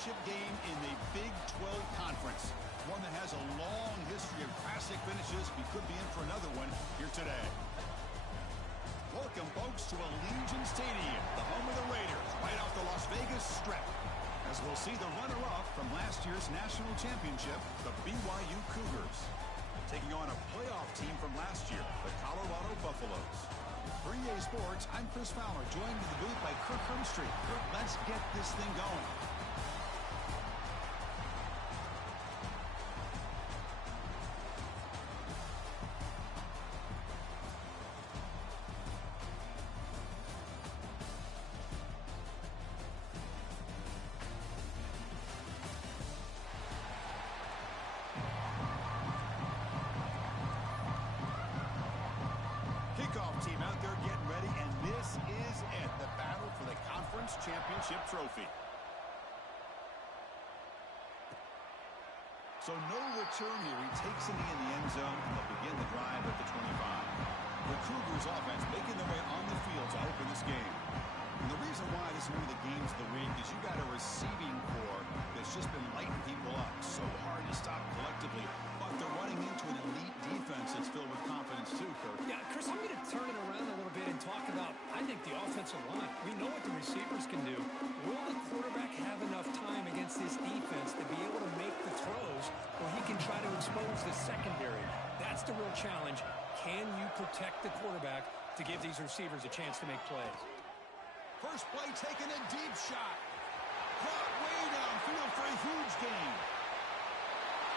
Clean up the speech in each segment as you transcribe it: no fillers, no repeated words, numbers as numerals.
championship game in the Big 12 Conference. One that has a long history of classic finishes. We could be in for another one here today. Welcome, folks, to Allegiant Stadium, the home of the Raiders, right off the Las Vegas Strip. As we'll see the runner-up from last year's national championship, the BYU Cougars, taking on a playoff team from last year, the Colorado Buffaloes. For EA Sports, I'm Chris Fowler, joined in the booth by Kirk Hermstreet. Kirk, let's get this thing going. Team out there getting ready, and this is it, the battle for the conference championship trophy. So no return here. He takes it in the end zone, and they'll begin the drive at the 25. The Cougars offense making their way on the field to open this game. And the reason why this is one of the games of the week is you got a receiving core that's just been lighting people up. So hard to stop collectively, but they're running into an elite defense that's filled with confidence too, Kirk. Yeah, Chris, I'm going to turn it around a little bit and talk about, I think, the offensive line. We know what the receivers can do. Will the quarterback have enough time against this defense to be able to make the throws where he can try to expose the secondary? That's the real challenge. Can you protect the quarterback to give these receivers a chance to make plays? First play taking a deep shot. Caught way downfield for a huge gain.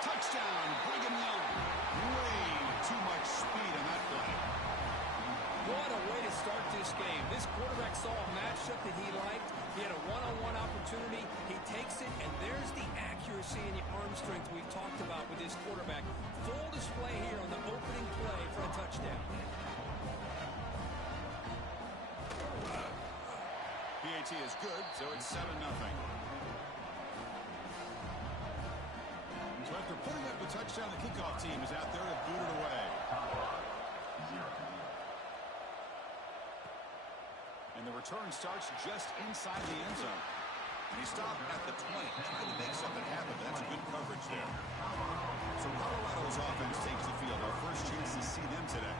Touchdown, Brigham Young. Way too much speed on that play. What a way to start this game. This quarterback saw a matchup that he liked. He had a one-on-one opportunity. He takes it, and there's the accuracy and the arm strength we've talked about with this quarterback. Full display here on the opening play for a touchdown. PAT is good, so it's 7-0. So after putting up the touchdown, the kickoff team is out there to boot it away. And the return starts just inside the end zone. And he stopped at the 20, trying to make something happen, but that's good coverage there. So Colorado's offense takes the field. Our first chance to see them today.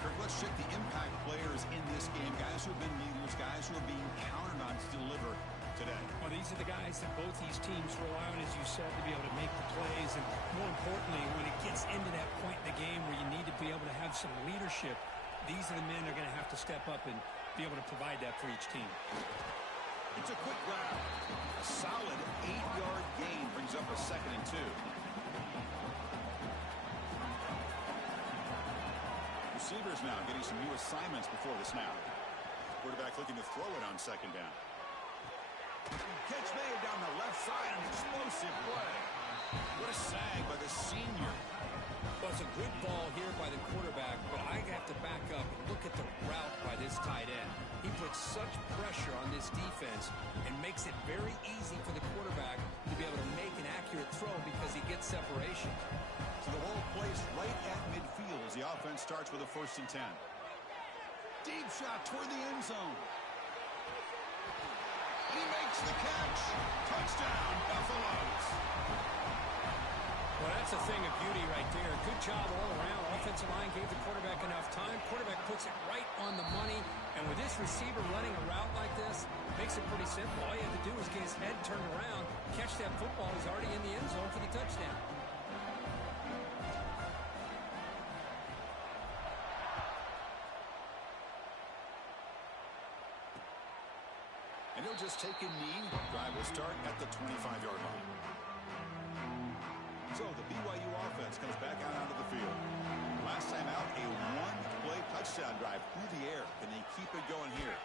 Kirk, let's check the impact players in this game. Guys who have been leaders, guys who are being counted on to deliver today. Well, these are the guys that both these teams rely on, as you said, to be able to make the plays. And more importantly, when it gets into that point in the game where you need to be able to have some leadership, these are the men that are going to have to step up and be able to provide that for each team. It's a quick grab. A solid 8-yard gain brings up a 2nd and 2. Receivers now getting some new assignments before the snap. Quarterback looking to throw it on 2nd down. Catch made down the left side, an explosive play. What a sag by the senior. Well, it's a good ball here by the quarterback, but I have to back up and look at the route by this tight end. He puts such pressure on this defense and makes it very easy for the quarterback to be able to make an accurate throw because he gets separation. So the ball placed right at midfield as the offense starts with a 1st and 10. Deep shot toward the end zone. He makes the catch. Touchdown, Buffaloes. Well, that's a thing of beauty right there. Good job all around. Offensive line gave the quarterback enough time. Quarterback puts it right on the money. And with this receiver running a route like this, makes it pretty simple. All you have to do is get his head turned around, catch that football. He's already in the end zone for the touchdown. And he'll just take a knee. Drive will start at the 25-yard line. So the BYU offense comes back out onto the field. Last time out, a one-play touchdown drive through the air. Can they keep it going here?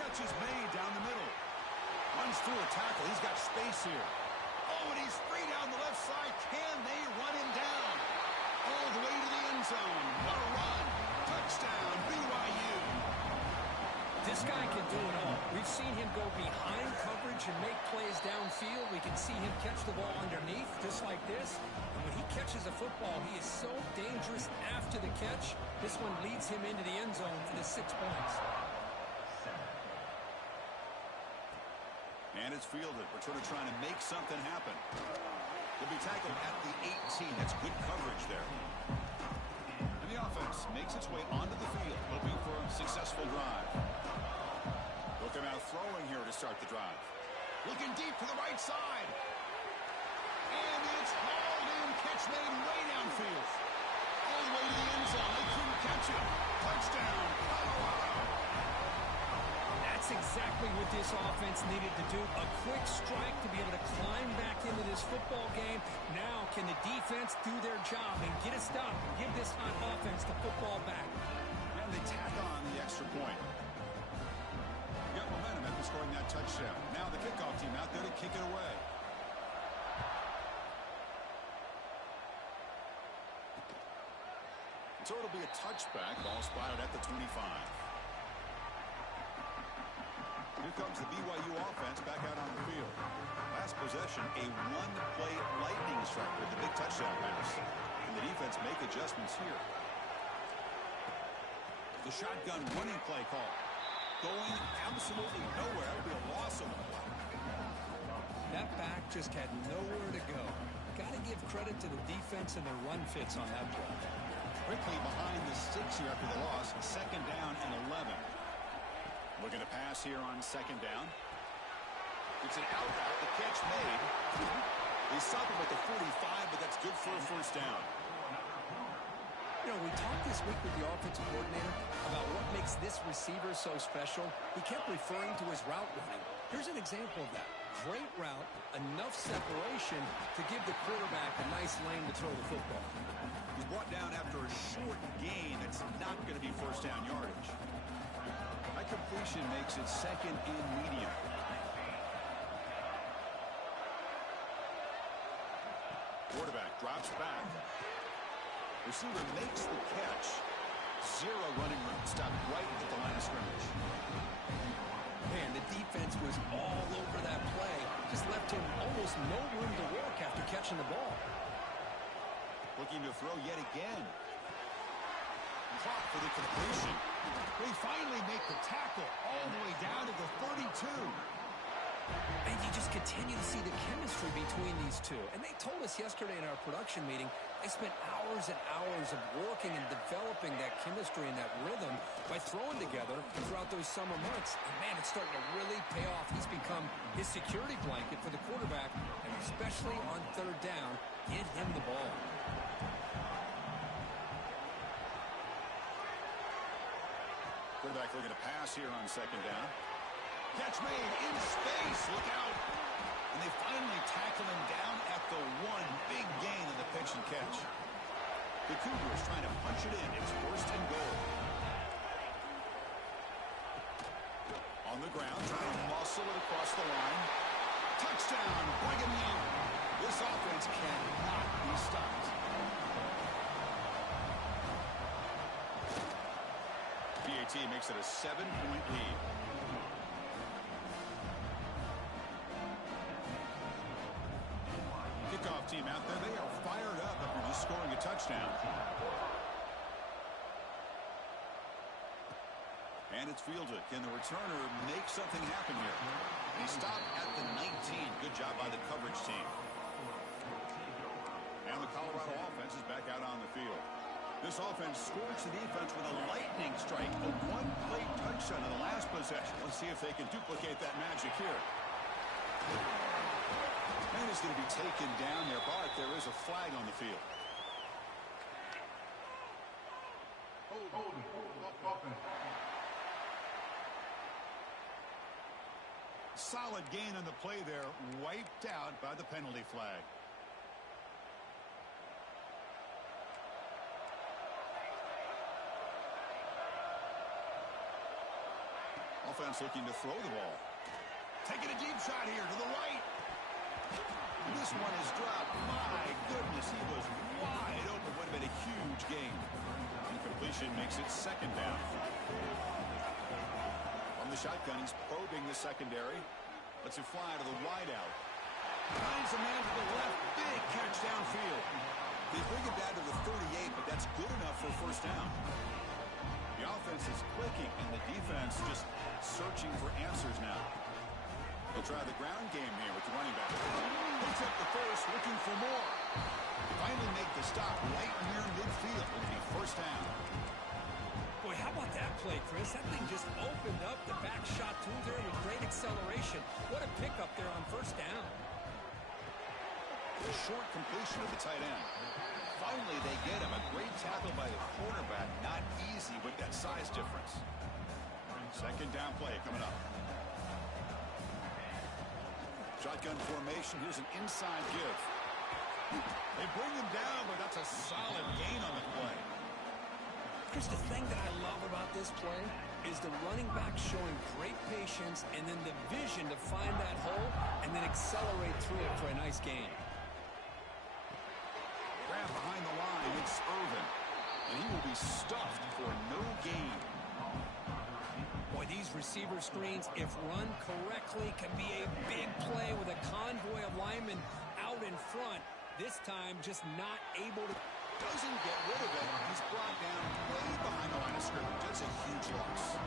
Catch is made down the middle. Runs through a tackle. He's got space here. Oh, and he's free down the left side. Can they run him down? All the way to the end zone. What a run. Touchdown, BYU. This guy can do it all. We've seen him go behind coverage and make plays downfield. We can see him catch the ball underneath, just like this. And when he catches a football, he is so dangerous after the catch. This one leads him into the end zone for the 6 points. And it's fielded. Returner trying to make something happen. He'll be tackled at the 18. That's good coverage there. And the offense makes its way onto the field, hoping for a successful drive. Look him out throwing here to start the drive. Looking deep to the right side. And it's hauled in. Catch made way downfield. All the way to the end zone. They couldn't catch him. Touchdown, Colorado. That's exactly what this offense needed to do. A quick strike to be able to climb back into this football game. Now can the defense do their job and get a stop and give this hot offense the football back? And they tack on the extra point. Got momentum after scoring that touchdown. Now the kickoff team out there to kick it away. So it'll be a touchback. Ball spotted at the 25. Here comes the BYU offense back out on the field. Last possession, a one-play lightning strike with the big touchdown pass. And the defense make adjustments here. The shotgun running play call. Going absolutely nowhere. That'll be a loss of the play. That back just had nowhere to go. Got to give credit to the defense and their run fits on that play. Quickly behind the sticks here after the loss. Second down and 11. Looking to pass here on second down. It's an out route. The catch made. They stop him at the 45, but that's good for a first down. You know, we talked this week with the offensive coordinator about what makes this receiver so special. He kept referring to his route running. Here's an example of that. Great route, enough separation to give the quarterback a nice lane to throw the football. He's brought down after a short gain. It's not going to be first down yardage. That completion makes it second and medium. Quarterback drops back. Receiver makes the catch. Zero running room. Stopped right at the line of scrimmage. Man, the defense was all over that play. Just left him almost no room to work after catching the ball. Looking to throw yet again. Clock for the completion. They finally make the tackle all the way down to the 32. And you just continue to see the chemistry between these two. And they told us yesterday in our production meeting, they spent hours and hours of working and developing that chemistry and that rhythm by throwing together throughout those summer months. And, man, it's starting to really pay off. He's become his security blanket for the quarterback, and especially on third down, get him the ball. Quarterback looking to pass here on second down. Catch made in space. Look out. And they finally tackle him down at the one. Big gain in the pitch and catch. The Cougars trying to punch it in. It's first and goal. On the ground, trying to muscle it across the line. Touchdown, Brigham Young. This offense cannot be stopped. PAT makes it a 7-point lead. Kickoff team out there. They are fired up after just scoring a touchdown. And it's fielded. Can the returner make something happen here? He stopped at the 19. Good job by the coverage team. And the Colorado offense is back out on the field. This offense scorched the defense with a lightning strike. A one-play touchdown in the last possession. Let's see if they can duplicate that magic here. Man is going to be taken down there, but there is a flag on the field. Solid gain on the play there, wiped out by the penalty flag. Offense looking to throw the ball. Taking a deep shot here to the right. And this one is dropped. My goodness, he was wide open. Would have been a huge gain. Incompletion makes it second down. On the shotgun, he's probing the secondary. Lets it fly to the wide out. Finds a man to the left. Big catch downfield. They bring it down to the 38, but that's good enough for a first down. The offense is clicking, and the defense just searching for answers now. They'll try the ground game here with the running back. Picks up the first, looking for more. They finally make the stop right near midfield. It'll be first down. Boy, how about that play, Chris? That thing just opened up the back shot through there with great acceleration. What a pickup there on first down. A short completion of the tight end. Finally, they get him. A great tackle by the quarterback. Not easy with that size difference. Second down play coming up. Shotgun formation. Here's an inside give. They bring him down, but that's a solid gain on the play. Chris, the thing that I love about this play is the running back showing great patience and then the vision to find that hole and then accelerate through it for a nice gain. Grab behind the line, it's Irvin. And he will be stuffed for no gain. Boy, these receiver screens, if run correctly, can be a big play with a convoy of linemen out in front. This time, just not able to... Doesn't get rid of it. He's brought down way behind the line of scrimmage. That's a huge loss.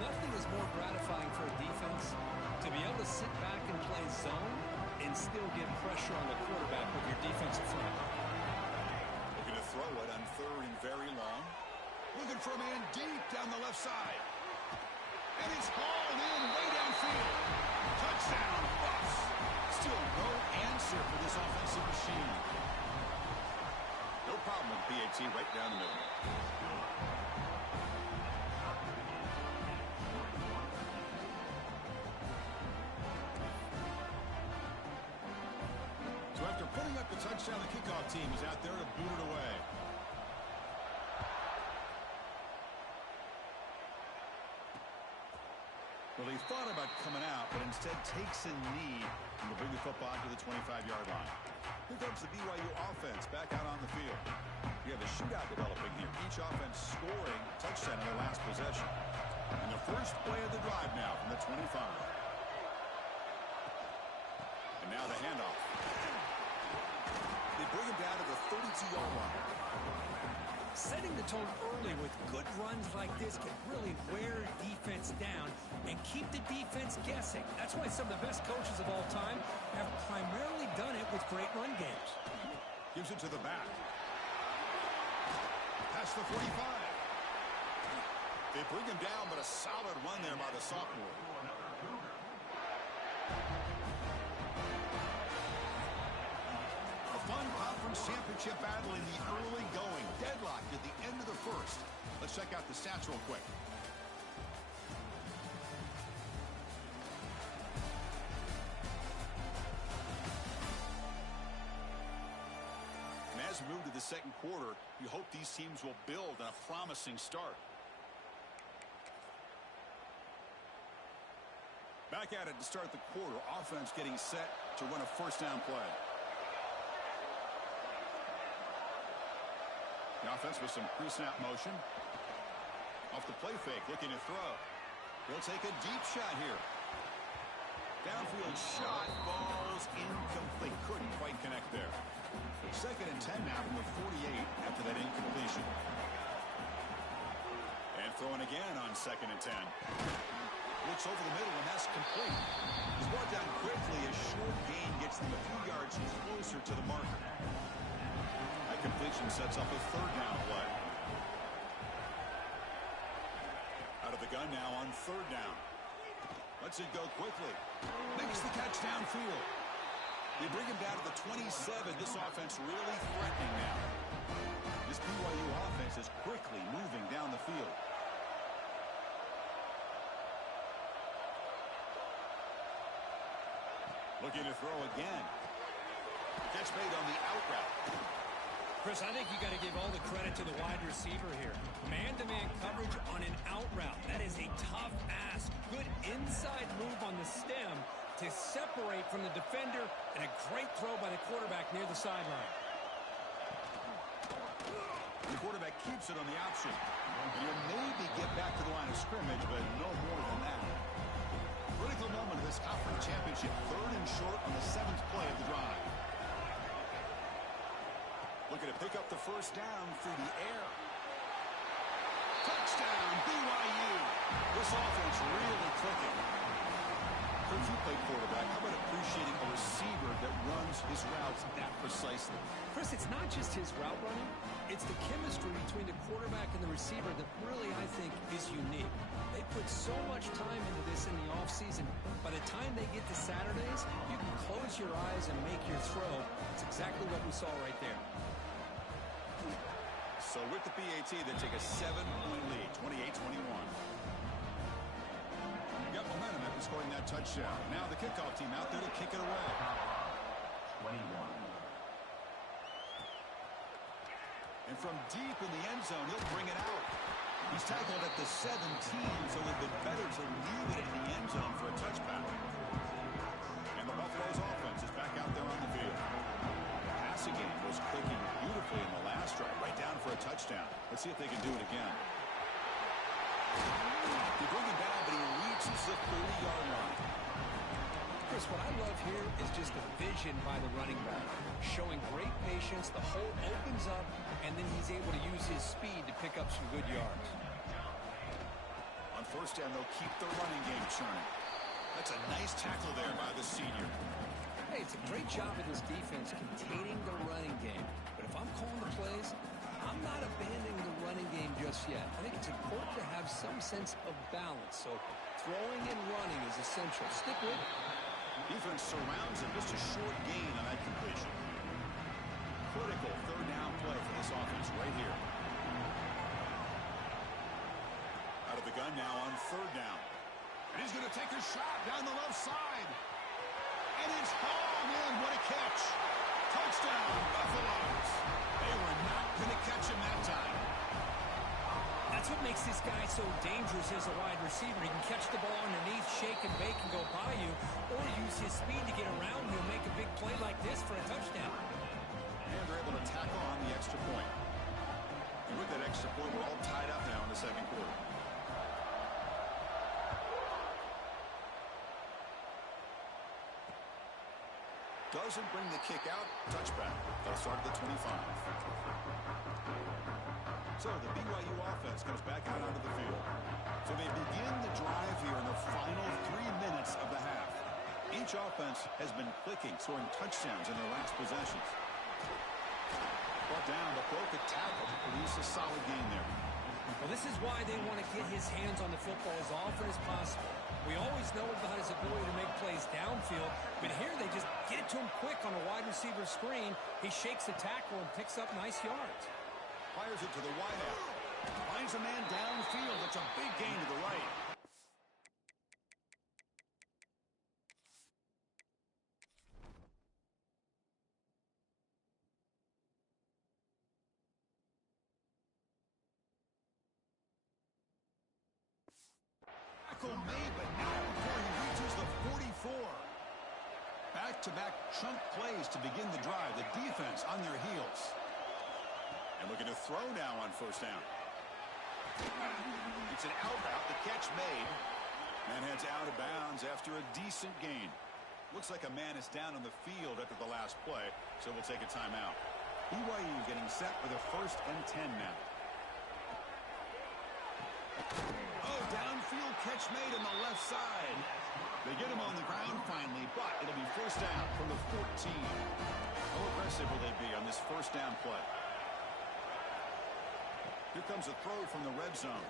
Nothing is more gratifying for a defense to be able to sit back and play zone and still get pressure on the quarterback with your defensive front. Looking to throw it on third and very long. Looking for a man deep down the left side. And it's hauled in way downfield. Touchdown, Buffs. Still no answer for this offensive machine. No problem with PAT right down the middle. So after putting up the touchdown, the kickoff team is out there to boot it away. Well, he thought about coming out, but instead takes a knee and will bring the football to the 25-yard line. Here comes the BYU offense back out on the field. We have a shootout developing here. Each offense scoring a touchdown in their last possession. And the first play of the drive now from the 25. And now the handoff. They bring him down to the 32-yard line. Setting the tone early with good runs like this can really wear defense down and keep the defense guessing. That's why some of the best coaches of all time have primarily done it with great run games. Gives it to the back. Past the 45. They bring him down, but a solid run there by the sophomore. A fun conference championship battle in the early going. Deadlocked at the end of the first. Let's check out the stats real quick. And as we move to the second quarter, you hope these teams will build on a promising start. Back at it to start the quarter. Offense getting set to run a first down play. The offense with some pre-snap motion. Off the play fake, looking to throw. He'll take a deep shot here. Downfield shot, falls incomplete. Couldn't quite connect there. Second and 10 now from the 48 after that incompletion. And throwing again on second and 10. Looks over the middle, and that's complete. He's brought down quickly. A short gain gets them a few yards closer to the marker. That completion sets up a third down play. Out of the gun now on third down. Lets it go quickly. Makes the catch downfield. They bring him down to the 27. This offense really threatening now. This BYU offense is quickly moving down the field. Looking to throw again. Catch made on the out route. Chris, I think you got to give all the credit to the wide receiver here. Man-to-man coverage on an out route. That is a tough ask. Good inside move on the stem to separate from the defender, and a great throw by the quarterback near the sideline. The quarterback keeps it on the option. And he'll maybe get back to the line of scrimmage, but no more than that. Critical moment of this conference championship. Third and short on the 7th play of the drive. Looking to pick up the first down through the air. Touchdown, BYU. This offense really clicking. If you play quarterback, how about appreciating a receiver that runs his routes that precisely? Chris, it's not just his route running. It's the chemistry between the quarterback and the receiver that really, I think, is unique. They put so much time into this in the offseason. By the time they get to Saturdays, you can close your eyes and make your throw. It's exactly what we saw right there. So with the PAT, they take a 7-point lead, 28-21. Got momentum after scoring that touchdown. Now the kickoff team out there to kick it away. 21. And from deep in the end zone, he'll bring it out. He's tackled at the 17, so it would have been better to leave it in the end zone for a touchback. And the Buffalo's offense is back out there on the field. The passing game was clicking beautifully in the last drive, right down for a touchdown. Let's see if they can do it again. They bring him down, but he reaches the 30-yard line. Chris, what I love here is just the vision by the running back. Showing great patience, the hole opens up, and then he's able to use his speed to pick up some good yards. On first down, they'll keep the running game churning. That's a nice tackle there by the senior. Hey, it's a great job of this defense containing the running game. But if I'm calling the plays, I'm not abandoning the running game just yet. I think it's important to have some sense of balance. So throwing and running is essential. Stick with it. Defense surrounds him. Just a short gain on that completion. Critical third down play for this offense right here. Out of the gun now on third down. And he's going to take a shot down the left side. And it's hauled in. What a catch. Touchdown, Buffaloes. They were not going to catch him that time. That's what makes this guy so dangerous as a wide receiver. He can catch the ball underneath, shake and bake, and go by you, or use his speed to get around you and make a big play like this for a touchdown. And they're able to tackle on the extra point. And with that extra point, we're all tied up now in the second quarter. Doesn't bring the kick out. Touchback. They'll start at the 25. So the BYU offense comes back out onto the field. So they begin the drive here in the final 3 minutes of the half. Each offense has been clicking, scoring touchdowns in their last possessions. Brought down, but broke a tackle to produce a solid gain there. Well, this is why they want to get his hands on the football as often as possible. We always know about his ability to make plays downfield, but here they just get it to him quick on a wide receiver screen. He shakes the tackle and picks up nice yards. Fires it to the wideout. Finds a man downfield. It's a big gain to the right. Tackle made, but not before he reaches the 44. Back-to-back chunk plays to begin the drive. The defense on their heels. And looking to throw now on first down. It's an out route. The catch made. Man heads out of bounds after a decent gain. Looks like a man is down on the field after the last play, so we'll take a timeout. BYU getting set for the 1st and 10 now. Oh, downfield catch made on the left side. They get him on the ground finally, but it'll be first down from the 14. How aggressive will they be on this first down play? Here comes a throw from the red zone.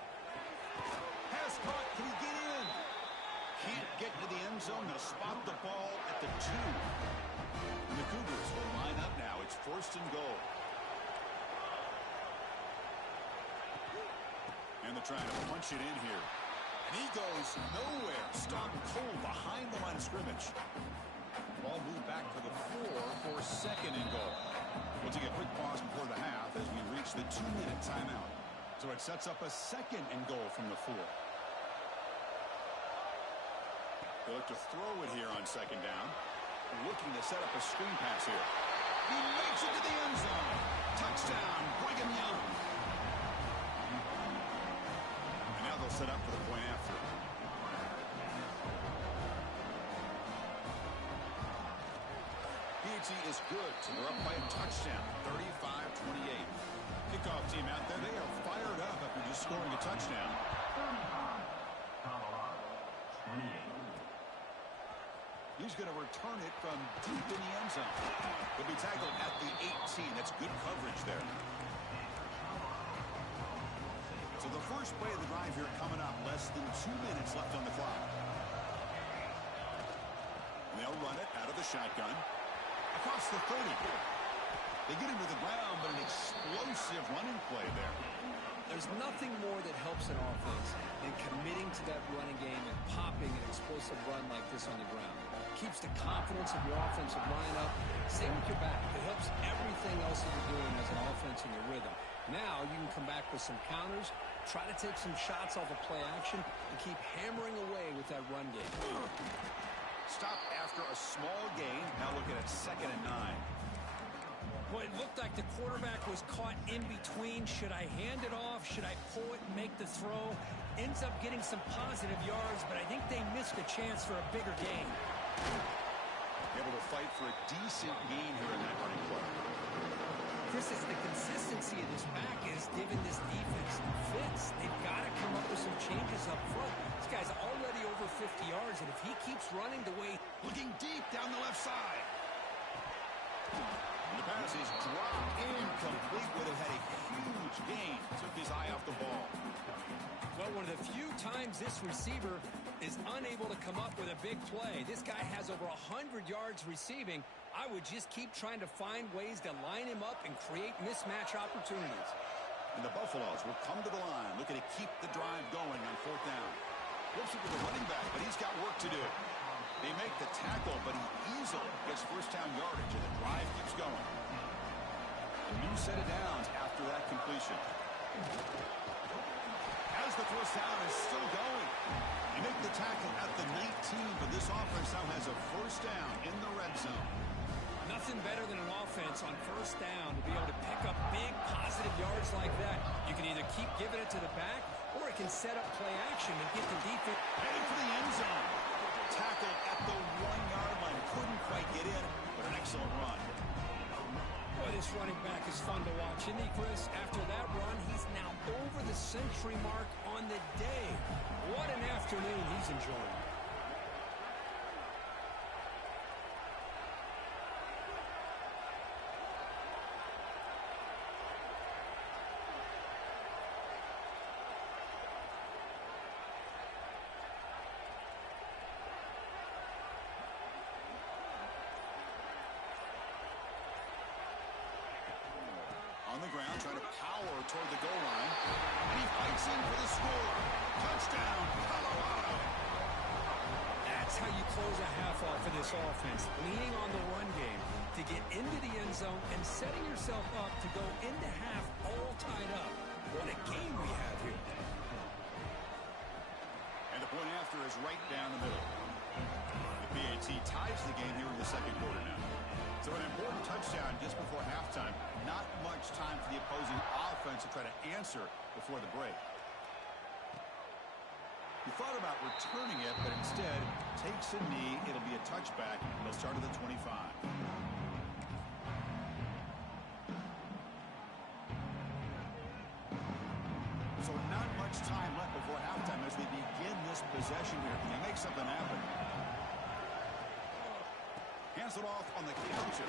Pass caught. Can he get in? Can't get to the end zone. They'll spot the ball at the 2. And the Cougars will line up now. It's first and goal. And they're trying to punch it in here. And he goes nowhere. Stopped cold behind the line of scrimmage. Ball moved back to the 4 for second and goal. We'll take a quick pause before the half as we reach the 2-minute timeout. So it sets up a second and goal from the 4. They look to throw it here on second down. Looking to set up a screen pass here. He makes it to the end zone. Touchdown, Brigham Young. And now they'll set up for the point after. PAT is good. They're up by a touchdown, 35-28. Kickoff team out there, they are fired up after just scoring a touchdown. 35, Colorado, 28. He's going to return it from deep in the end zone. He'll be tackled at the 18. That's good coverage there. So the first play of the drive here coming up. Less than 2 minutes left on the clock. And they'll run it out of the shotgun. Across the 30. They get him to the ground, but an explosive running play there. There's nothing more that helps an offense than committing to that running game and popping an explosive run like this on the ground. Keeps the confidence of your offensive line up. Same with your back. It helps everything else that you're doing as an offense in your rhythm. Now you can come back with some counters, try to take some shots off of play action, and keep hammering away with that run game. Stop after a small gain. Now looking at 2nd and 9. Well, it looked like the quarterback was caught in between. Should I hand it off? Should I pull it and make the throw? Ends up getting some positive yards, but I think they missed a chance for a bigger gain. Able to fight for a decent gain here in that running play. Chris, it's the consistency of this back is giving this defense fits. They've got to come up with some changes up front. This guy's already over 50 yards, and if he keeps running the way... Looking deep down the left side. The pass is dropped incomplete. Would have had a huge gain. Took his eye off the ball. Well, one of the few times this receiver is unable to come up with a big play. This guy has over 100 yards receiving. I would just keep trying to find ways to line him up and create mismatch opportunities. And the Buffaloes will come to the line, looking to keep the drive going on 4th down. Flips it to the running back, but he's got work to do. They make the tackle, but he easily gets first down yardage, and the drive keeps going. A new set of downs after that completion. As the first down is still going. They make the tackle at the 19, but this offense now has a first down in the red zone. Nothing better than an offense on first down to be able to pick up big positive yards like that. You can either keep giving it to the back, or it can set up play action and get the defense. Heading for the end zone. Tackle at the 1-yard line. Couldn't quite get in, but an excellent run. Boy, this running back is fun to watch, isn't he, Chris? After that run, he's now over the century mark on the day. What an afternoon he's enjoying. On the ground, trying to power toward the goal line. And he fights in for the score. Touchdown, Colorado. That's how you close a half off for this offense. Leaning on the run game to get into the end zone and setting yourself up to go into half all tied up. What a game we have here. And the point after is right down the middle. The PAT ties the game here in the second quarter now. So an important touchdown just before halftime. Not much time for the opposing offense to try to answer before the break. He thought about returning it, but instead takes a knee. It'll be a touchback. They'll start at the 25. So not much time left before halftime as they begin this possession here. Can they make something happen? Hands it off on the counter.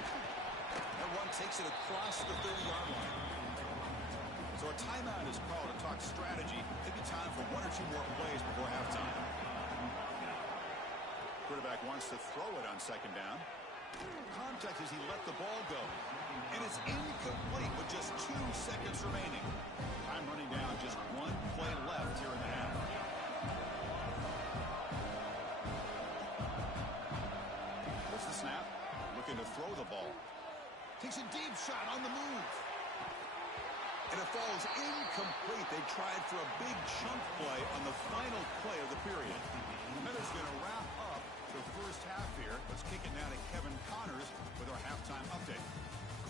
That one takes it across the 30-yard line. So a timeout is called to talk strategy. Maybe time for 1 or 2 more plays before halftime. Quarterback wants to throw it on second down. Contact as he let the ball go. And it's incomplete with just 2 seconds remaining. Time running down, just 1 play left here in the half. What's the snap? Looking to throw the ball. Takes a deep shot on the move. And it falls incomplete. They tried for a big chunk play on the final play of the period. That is going to wrap up the first half here. Let's kick it now to Kevin Connors with our halftime update.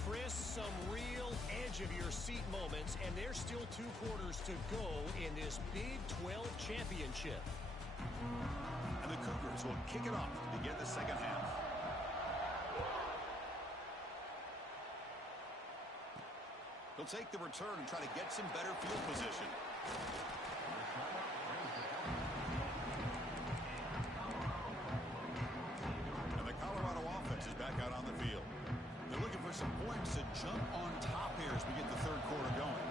Chris, some real edge-of-your-seat moments, and there's still 2 quarters to go in this Big 12 championship. And the Cougars will kick it off to begin the second half. They'll take the return and try to get some better field position. And for some points to jump on top here as we get the third quarter going.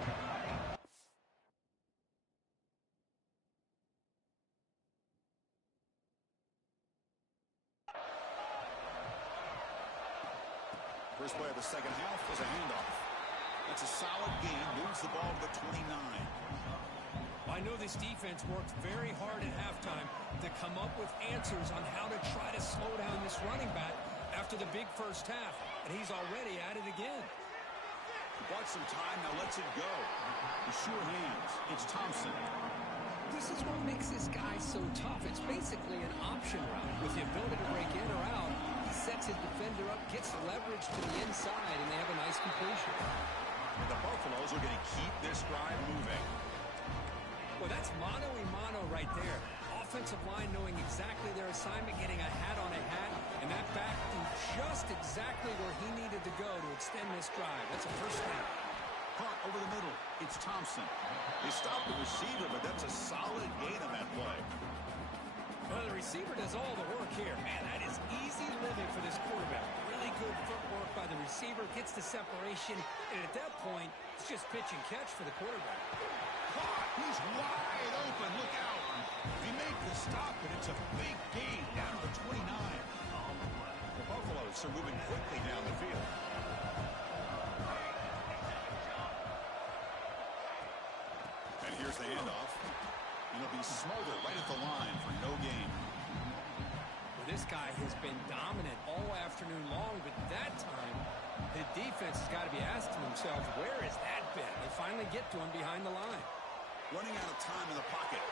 First play of the second half is a handoff. That's a solid gain. Moves the ball to the 29. I know this defense worked very hard at halftime to come up with answers on how to try to slow down this running back after the big first half, and he's already at it again. He bought some time, now lets it go. The sure hands. It's Thompson. This is what makes this guy so tough. It's basically an option route with the ability to break in or out. He sets his defender up, gets leverage to the inside, and they have a nice completion. And the Buffaloes are going to keep this drive moving. Well, that's mano-a-mano right there. Offensive line knowing exactly their assignment, getting a hat on a hat, and that back to just exactly where he needed to go to extend this drive. That's a first down. Caught over the middle. It's Thompson. They stopped the receiver, but that's a solid gain on that play. Well, the receiver does all the work here. Man, that is easy living for this quarterback. Really good footwork by the receiver, gets the separation, and at that point, it's just pitch and catch for the quarterback. Caught. He's wide open. Look out. They make the stop, and it's a big gain down to the 29. The Buffaloes are moving quickly down the field. And here's the handoff. And it'll be smothered right at the line for no gain. Well, this guy has been dominant all afternoon long, but that time, the defense has got to be asking themselves, where has that been? They finally get to him behind the line. Running out of time in the pocket.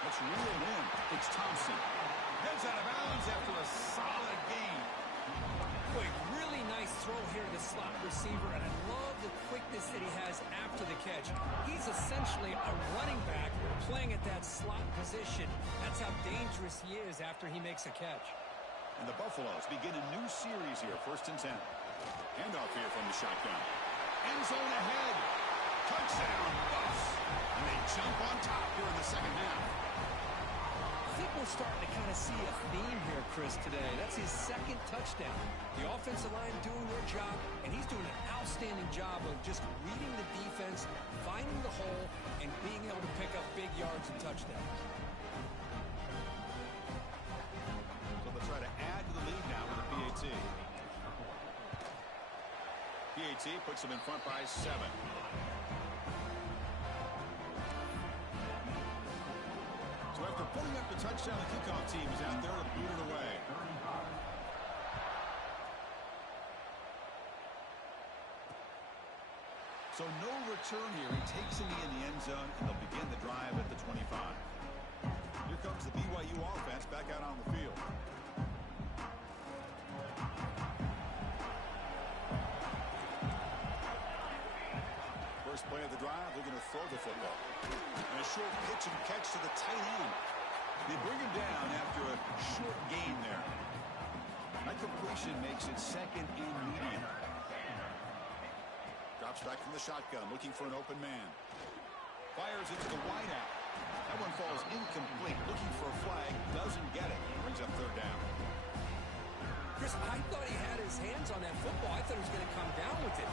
Let's reel him in. It's Thompson. Heads out of bounds after a solid gain. Quick, really nice throw here to the slot receiver, and I love the quickness that he has after the catch. He's essentially a running back playing at that slot position. That's how dangerous he is after he makes a catch. And the Buffaloes begin a new series here, 1st and 10. Handoff here from the shotgun. End zone ahead. Touchdown, Buffs. And they jump on top here in the second half. I think we're starting to kind of see a theme here, Chris, today. That's his second touchdown. The offensive line doing their job, and he's doing an outstanding job of just reading the defense, finding the hole, and being able to pick up big yards and touchdowns. So they'll try to add to the lead now with a PAT. PAT puts them in front by 7. So after putting up the touchdown, the kickoff team is out there to boot it away. So no return here. He takes it in the end zone, and they'll begin the drive at the 25. Here comes the BYU offense back out on the field. First play of the drive, they're going to throw the football. And a short pitch and catch to the tight end. They bring him down after a short gain there. That completion makes it 2nd and medium. Drops back from the shotgun, looking for an open man. Fires it to the wideout. That one falls incomplete. Looking for a flag, doesn't get it. Brings up 3rd down. Chris, I thought he had his hands on that football. I thought he was going to come down with it.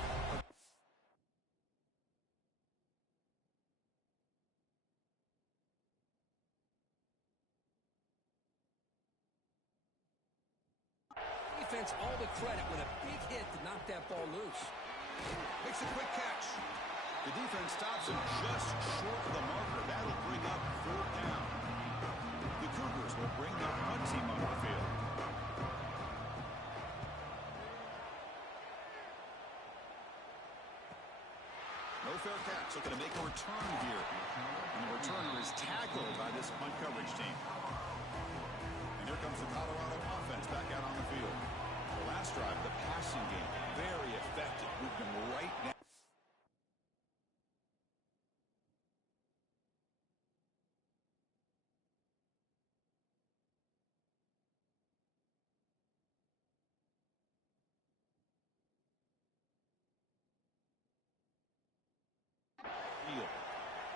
Defense all the credit with a big hit to knock that ball loose. Makes a quick catch. The defense stops him just short of the marker. That'll bring up 4th down. The Cougars will bring their punt team on the field. No fair catch. Looking to make a return here. And the returner is tackled by this punt coverage team. And here comes the Colorado offense back out on the field. The last drive, the passing game, very effective. Moved them right down.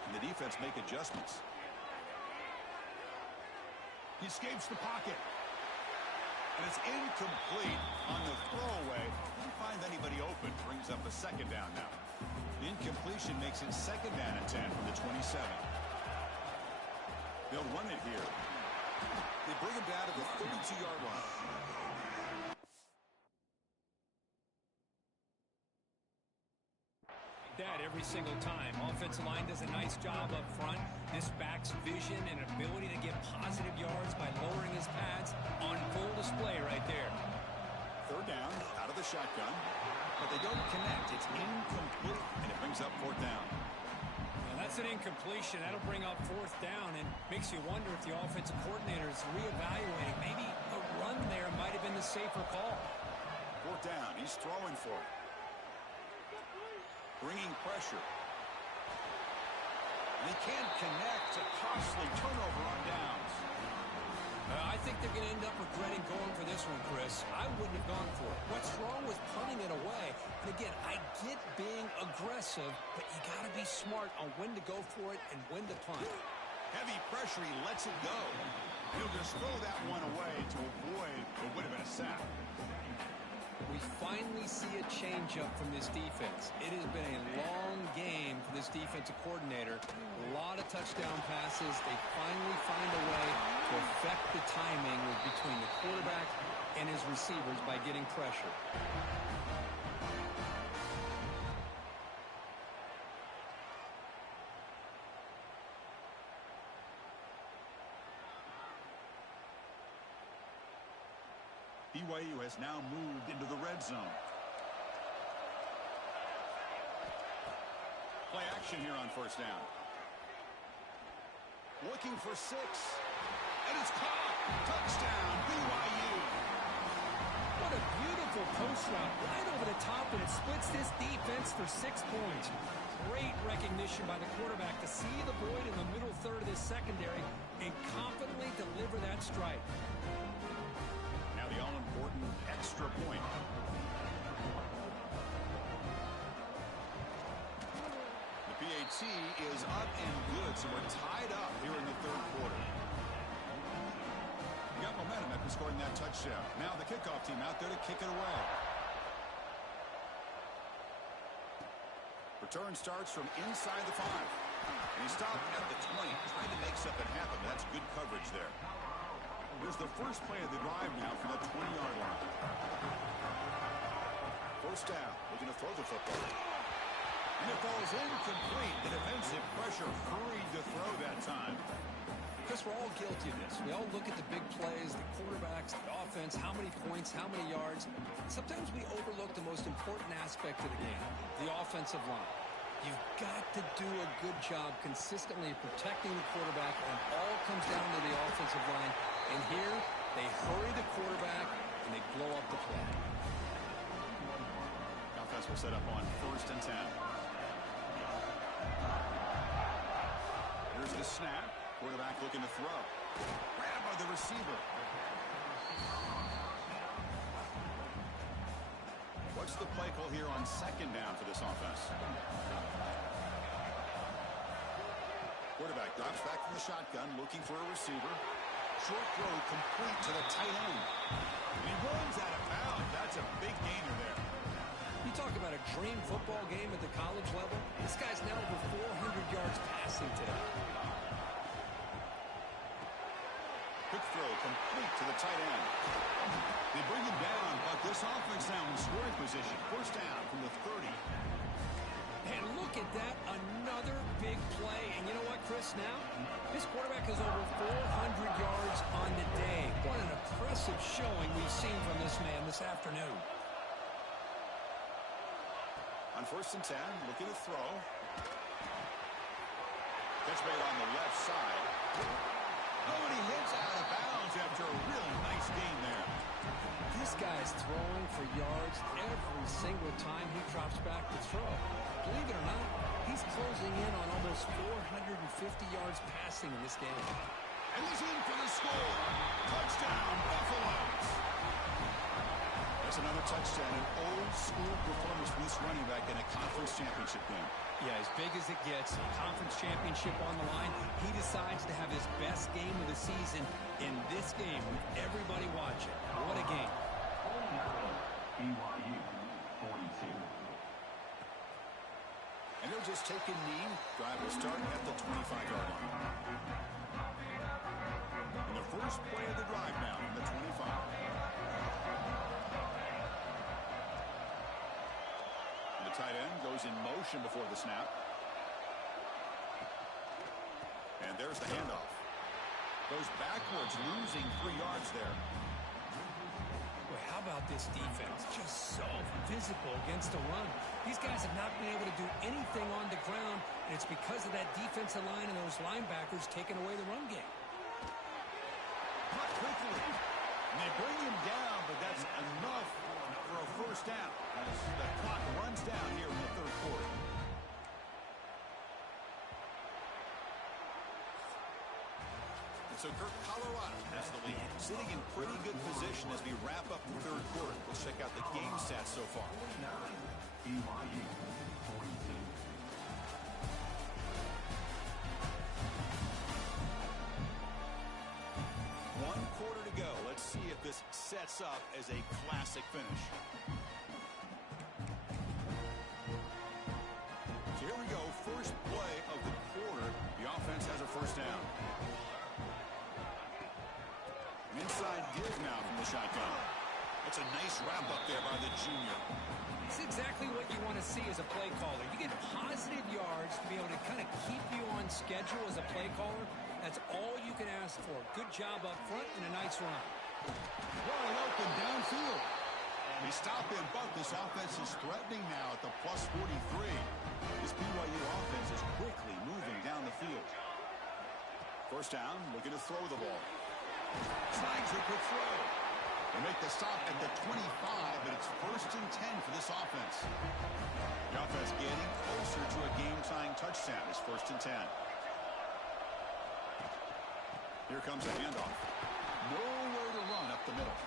And the defense make adjustments. He escapes the pocket. And it's incomplete on the throwaway. Didn't find any anybody open. Brings up a second down now. The incompletion makes it second down and 10 from the 27. They'll run it here. They bring him down to the 32-yard line. That every single time. Offensive line does a nice job up front. This back's vision and ability to get positive yards by lowering his pads on full display right there. Third down, out of the shotgun, but they don't connect. It's incomplete, and it brings up fourth down. Now that's an incompletion. That'll bring up fourth down and makes you wonder if the offensive coordinator is reevaluating. Maybe a run there might have been the safer call. Fourth down, he's throwing for it. Bringing pressure. And he can't connect. A costly turnover on downs. I think they're going to end up regretting going for this one, Chris. I wouldn't have gone for it. What's wrong with punting it away? And again, I get being aggressive, but you got to be smart on when to go for it and when to punt. Heavy pressure, he lets it go. He'll just throw that one away to avoid what would have been a sack. We finally see a change-up from this defense. It has been a long game for this defensive coordinator. A lot of touchdown passes. They finally find a way to affect the timing between the quarterback and his receivers by getting pressure. BYU has now moved into the red zone. Play action here on first down. Looking for 6. And it's caught. Touchdown, BYU. What a beautiful post route right over the top, and it splits this defense for 6 points. Great recognition by the quarterback to see the void in the middle third of this secondary and confidently deliver that strike. Now the all-important extra point. The PAT is up and good, so we're tied up here in the third quarter. We got momentum after scoring that touchdown. Now the kickoff team out there to kick it away. Return starts from inside the 5. And he stopped at the 20, trying to make something happen. That's good coverage there. Here's the first play of the drive now from the 20-yard line. First down, looking to throw the football. And it falls incomplete. The defensive pressure hurried to throw that time. Chris, we're all guilty of this. We all look at the big plays, the quarterbacks, the offense, how many points, how many yards. Sometimes we overlook the most important aspect of the game, the offensive line. You've got to do a good job consistently protecting the quarterback, and it all comes down to the offensive line. And here, they hurry the quarterback, and they blow up the play. Offense will set up on first and 10. Here's the snap. Quarterback looking to throw. Grabbed by the receiver. What's the play call here on second down for this offense? Quarterback drops back from the shotgun, looking for a receiver. Short throw complete to the tight end. And he runs out of bounds. That's a big gainer there. You talk about a dream football game at the college level. This guy's now over 400 yards passing today. Quick throw complete to the tight end. They bring him down, but this offense now in scoring position. First down from the 30. And look at that, another big play. And you know what, Chris, now? This quarterback has over 400 yards on the day. What an impressive showing we've seen from this man this afternoon. On first and 10, looking to throw. Catch made on the left side. Oh, and he hits out of bounds after a really nice gain there. This guy's throwing for yards every single time he drops back to throw. Believe it or not, he's closing in on almost 450 yards passing in this game. And he's in for the score. Touchdown, Buffaloes. That's another touchdown, an old-school performance from this running back in a conference championship game. Yeah, as big as it gets, conference championship on the line, he decides to have his best game of the season in this game with everybody watching. What a game. BYU 46. just take a knee. Drive will start at the 25-yard line. And the first play of the drive now from the 25. And the tight end goes in motion before the snap. And there's the handoff. Goes backwards, losing 3 yards there. Boy, how about this defense? Just so physical against the run. These guys have not been able to do anything on the ground, and it's because of that defensive line and those linebackers taking away the run game. Cut quickly. And they bring him down, but that's enough for a first down as the clock runs down here in the third quarter. So Colorado has the lead, sitting in pretty good position as we wrap up the third quarter. Let's check out the game stats so far. BYU 1 quarter to go. Let's see if this sets up as a classic finish. So here we go. First play of the quarter. The offense has a first down. Inside give now from the shotgun. That's a nice wrap up there by the junior. It's exactly what you want to see as a play caller. You get positive yards to be able to kind of keep you on schedule as a play caller. That's all you can ask for. Good job up front and a nice run. Wide open downfield. They stop him, but this offense is threatening now at the plus 43. This BYU offense is quickly moving down the field. First down, looking to throw the ball. Snags a quick throw. They make the stop at the 25, but it's 1st and 10 for this offense. The offense getting closer to a game-tying touchdown. It's 1st and 10. Here comes a handoff. Nowhere to run up the middle.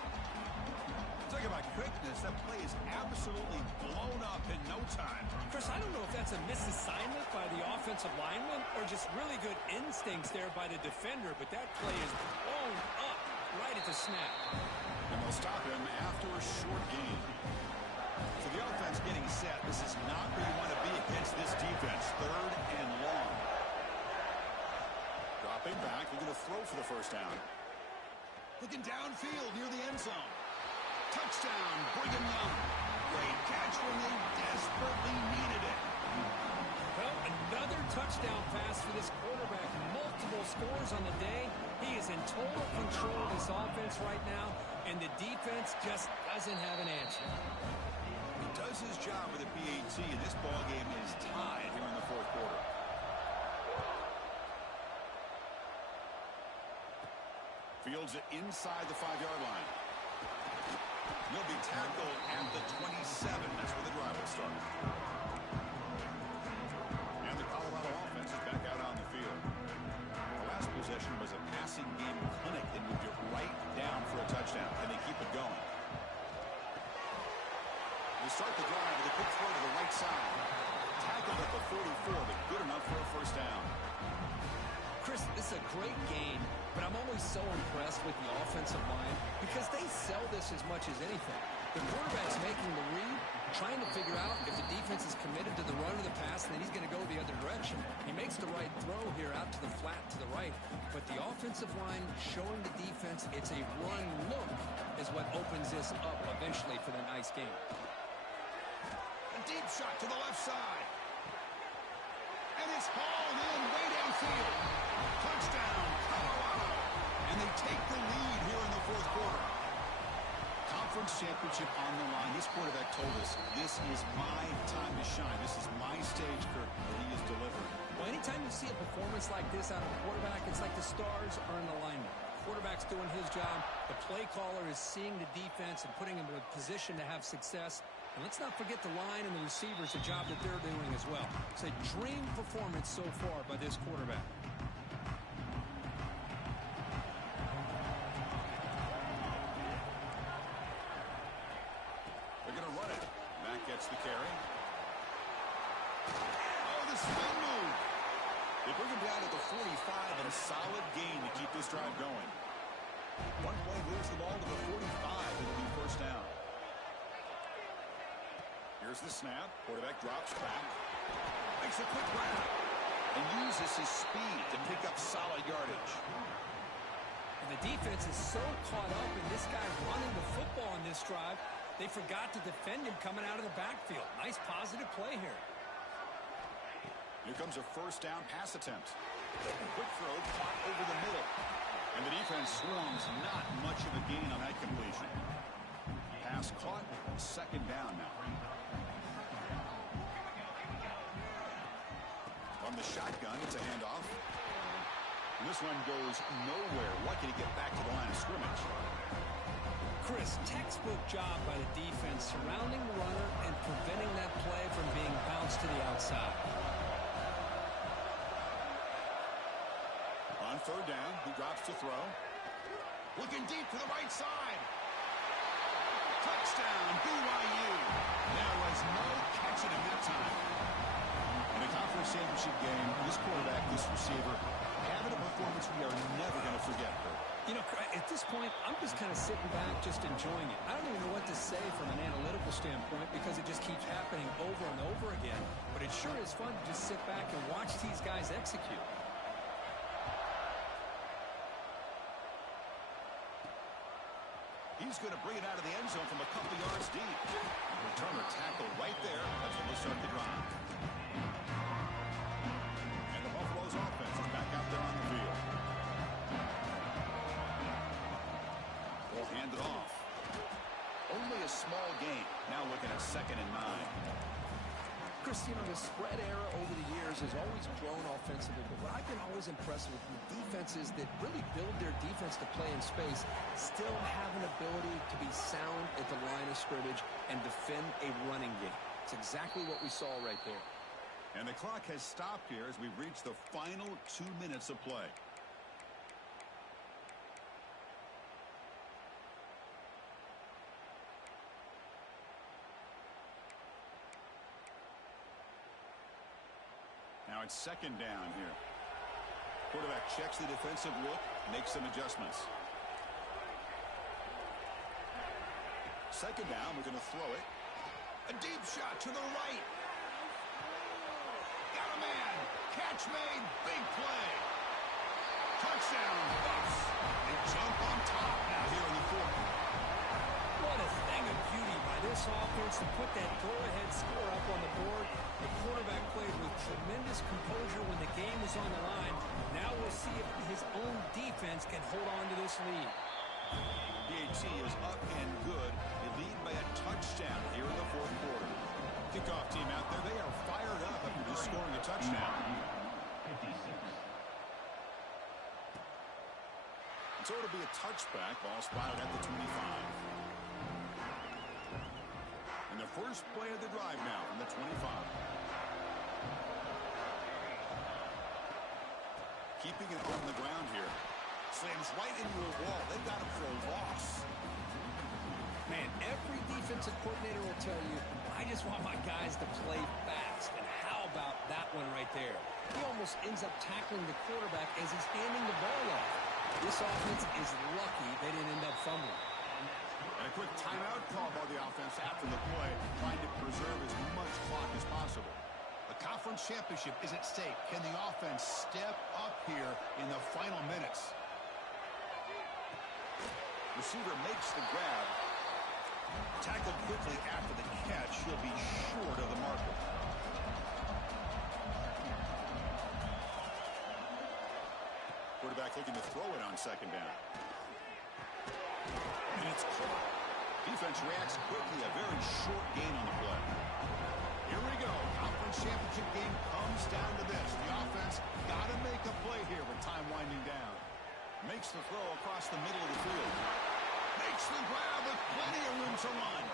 Talk about quickness. That play is absolutely blown up in no time. Chris, I don't know if that's a misassignment by the offensive lineman or just really good instincts there by the defender, but that play is blown up right at the snap. And they'll stop him after a short gain. So the offense getting set. This is not where you want to be against this defense. 3rd and long. Dropping back, looking to throw for the first down. Looking downfield near the end zone. Touchdown, Brigham Young. Great catch when they desperately needed it. Well, another touchdown pass for this quarterback. Multiple scores on the day. He is in total control of this offense right now, and the defense just doesn't have an answer. He does his job with the PAT, and this ballgame is tied here in the 4th quarter. Fields it inside the 5-yard line. He'll be tackled at the 27. That's where the drive will start. And the Colorado offense is back out on the field. The last possession was a passing game clinic. They moved it right down for a touchdown. Can they keep it going? They start the drive with a quick throw to the right side. Tackled at the 44, but good enough for a first down. Chris, this is a great game, but I'm always so impressed with the offensive line because they sell this as much as anything. The quarterback's making the read, trying to figure out if the defense is committed to the run or the pass, and then he's going to go the other direction. He makes the right throw here out to the flat to the right, but the offensive line showing the defense it's a run look is what opens this up eventually for the nice game. A deep shot to the left side. And it's hauled in way downfield. Touchdown, Colorado. And they take the lead here in the 4th quarter. Conference championship on the line. This quarterback told us, this is my time to shine. This is my stage, Kirk, where he is delivering. Well, anytime you see a performance like this out of a quarterback, it's like the stars are in alignment. Quarterback's doing his job. The play caller is seeing the defense and putting him in a position to have success. And let's not forget the line and the receivers, the job that they're doing as well. It's a dream performance so far by this quarterback. They're going to run it. Matt gets the carry. Oh, the spin move. They bring him down at the 45 and a solid gain to keep this drive going. 1 play moves the ball to the 45. It'll be first down. Here's the snap. Quarterback drops back. Makes a quick grab. And uses his speed to pick up solid yardage. And the defense is so caught up in this guy running the football on this drive, they forgot to defend him coming out of the backfield. Nice positive play here. Here comes a first down pass attempt. Quick throw caught over the middle. And the defense swarms, not much of a gain on that completion. Pass caught, second down now. From the shotgun, it's a handoff. And this one goes nowhere. Lucky to get back to the line of scrimmage. Chris, textbook job by the defense surrounding the runner and preventing that play from being bounced to the outside. On third down, he drops to throw. Looking deep to the right side. Touchdown, BYU. There was no catching him that time. In a conference championship game, this quarterback, this receiver, having a performance we are never going to forget. You know, at this point, I'm just kind of sitting back, just enjoying it. I don't even know what to say from an analytical standpoint because it just keeps happening over and over again. But it sure is fun to just sit back and watch these guys execute. He's going to bring it out of the end zone from a couple yards deep. Returner tackle right there. That's when we'll start the drive. And the Buffalo's offense is back out there on the field. They'll hand it off. Only a small gain. Now looking at 2nd and 9. Chris, you know, the spread era over the years has always grown offensively, but what I've been always impressed with defenses that really build their defense to play in space still have an ability to be sound at the line of scrimmage and defend a running game. It's exactly what we saw right there. And the clock has stopped here as we've reached the final 2 minutes of play. Now it's 2nd down here. Quarterback checks the defensive look, makes some adjustments. 2nd down, we're going to throw it. A deep shot to the right. Got a man. Catch made. Big play. Touchdown, Buffs. They jump on top now here in the 4th. What a thing of beauty by this offense to put that go-ahead score up on the board. The quarterback played with tremendous composure when the game was on the line. Now we'll see if his own defense can hold on to this lead. PAT is up and good. They lead by a touchdown here in the 4th quarter. Kickoff team out there, they are fired up after just scoring a touchdown. And so it'll be a touchback. Ball spotted at the 25. And the first play of the drive now from the 25. Keeping it on the ground here. Slams right into a wall. They've got him for a loss. Man, every defensive coordinator will tell you, I just want my guys to play fast. And how about that one right there? He almost ends up tackling the quarterback as he's handing the ball off. This offense is lucky they didn't end up fumbling. And a quick timeout call by the offense after the play, trying to preserve as much clock as possible. The conference championship is at stake. Can the offense step up here in the final minutes? Receiver makes the grab. Tackled quickly after the catch. He'll be short of the marker. Quarterback looking to throw it on 2nd down. And it's caught. Defense reacts quickly. A very short gain on the play. Here we go. Conference championship game comes down to this. The offense got to make a play here with time winding down. Makes the throw across the middle of the field. Makes the grab with plenty of room to run.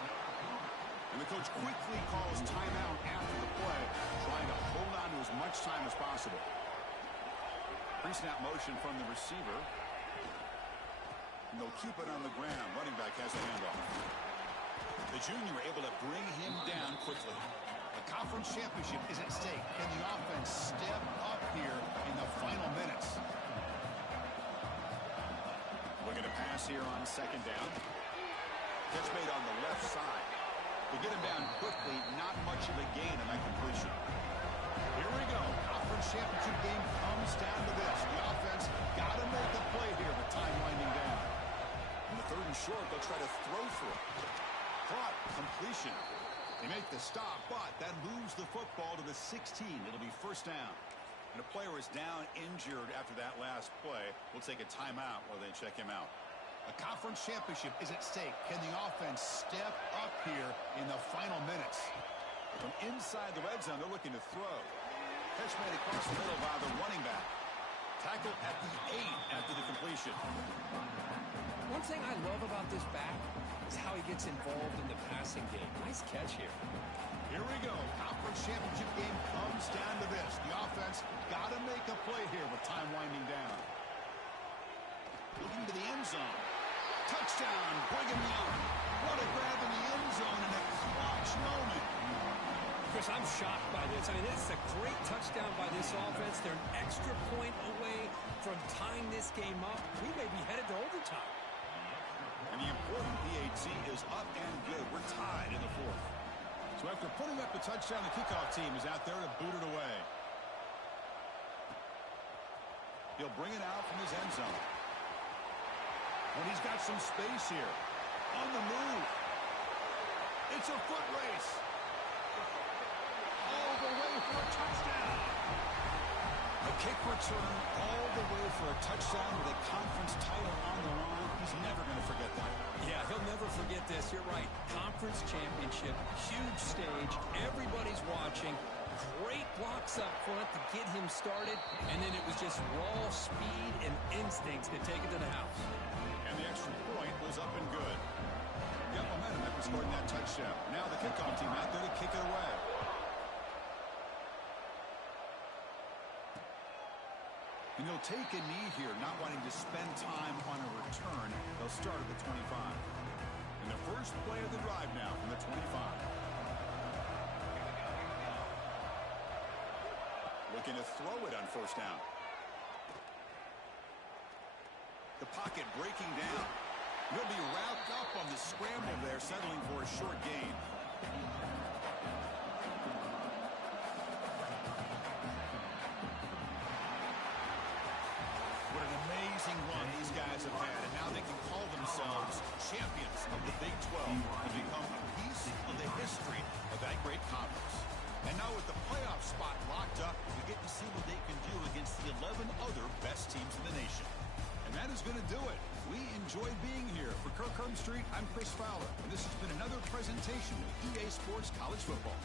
And the coach quickly calls timeout after the play, trying to hold on to as much time as possible. Pre-snap motion from the receiver. And they'll keep it on the ground. Running back has a handoff. The junior able to bring him down quickly. The conference championship is at stake. Can the offense step up here in the final minutes? Looking to pass here on 2nd down. Catch made on the left side. To get him down quickly, not much of a gain on that completion. Here we go. Conference championship game comes down to this. The offense got to make a play here, but time winding down. In the 3rd and short, they'll try to throw for it. Caught. Completion. They make the stop, but that moves the football to the 16. It'll be first down. And a player is down injured after that last play. We'll take a timeout while they check him out. A conference championship is at stake. Can the offense step up here in the final minutes? From inside the red zone, they're looking to throw. Catch made across the middle by the running back. Tackle at the 8 after the completion. One thing I love about this back is how he gets involved in the passing game. Nice catch here. Here we go. Conference championship game comes down to this. The offense got to make a play here with time winding down. Looking to the end zone. Touchdown, Brigham Young. What a grab in the end zone in a clutch moment. Chris, I'm shocked by this. I mean, this is a great touchdown by this offense. They're an extra point away from tying this game up. We may be headed to overtime. And the important PAT is up and good. We're tied in the 4th. So after putting up the touchdown, the kickoff team is out there to boot it away. He'll bring it out from his end zone. When he's got some space here. On the move. It's a foot race. All the way for a touchdown. A kick return all the way for a touchdown with a conference title on the line. He's never going to forget that. Yeah, he'll never forget this. You're right. Conference championship, huge stage. Everybody's watching. Great blocks up front to get him started. And then it was just raw speed and instincts to take it to the house. And the extra point was up and good. Got momentum after scoring that touchdown. Now the kickoff team out there to kick it away. And they'll take a knee here, not wanting to spend time on a return. They'll start at the 25. And the first play of the drive now from the 25. Looking to throw it on first down. The pocket breaking down. He'll be wrapped up on the scramble there, settling for a short gain. What an amazing run these guys have had, and now they can call themselves champions of the Big 12 and become a piece of the history of that great conference. And now with the playoff spot locked up, we get to see what they can do against the 11 other best teams in the nation. And that is going to do it. We enjoyed being here. For Kirk Herbstreit, I'm Chris Fowler, and this has been another presentation of EA Sports College Football.